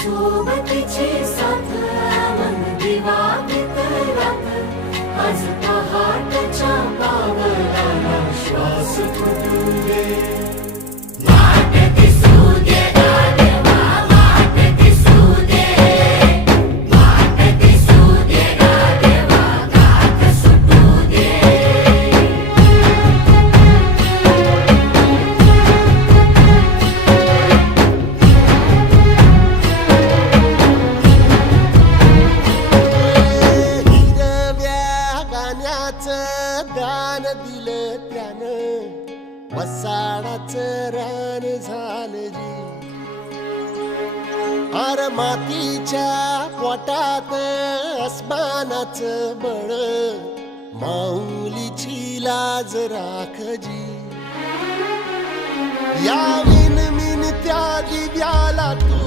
सोबतीची साथ मन दिवाळीत रात आज पहाटच्या पावलाला श्वास फुटू दे वाट दिसू दे गाढवा वाट दिसू दे वाट दिसू दे गाढवा गाठ सुटू दे दान दिलं त्यानं वसाडाचं रान झालं जी अर मातीच्या पोटात अस्मानाचं बळ माऊलीची लाज राख जी या विनमिन त्या दिव्याला तू